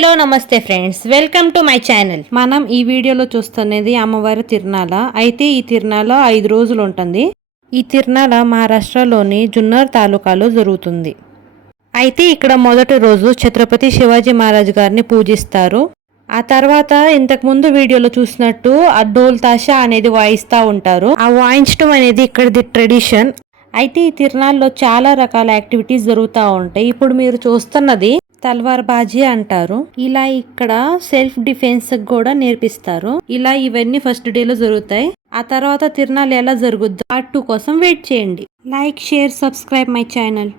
Hello నమస్తే friends, welcome to my channel. మనం ఈ వీడియోలో చూస్తున్నది అమ్మవారి తిరునాళ. అయితే ఈ తిరునాళ 5 రోజులు ఉంటుంది. ఈ తిరునాళ మహారాష్ట్రలోని జున్నర్ తాలూకాలో జరుగుతుంది. అయితే ఇక్కడ మొదటి రోజు ఛత్రపతి శివాజీ మహారాజ్ గారిని పూజిస్తారు. ఆ తర్వాత ఇంతకు ముందు వీడియోలో చూసినట్టు ఆ డోల్ తాషా అనేది వాయిస్తూ ఉంటారు. ఆ వాయించడం అనేది ఇక్కడిది ట్రెడిషన్. అయితే ఈ తిరునాళ్ళలో చాలా రకాల యాక్టివిటీస్ జరుగుతూ ఉంటాయి. ఇప్పుడు మీరు చూస్తున్నది తల్వార్ బాజీ అంటారు. ఇలా ఇక్కడ సెల్ఫ్ డిఫెన్స్ కూడా నేర్పిస్తారు. ఇలా ఇవన్నీ ఫస్ట్ డేలో జరుగుతాయి. ఆ తర్వాత తిరునాళ్ళు ఎలా జరుగుద్దో పార్ట్ 2 కోసం వెయిట్ చేయండి. Like, share, subscribe my channel.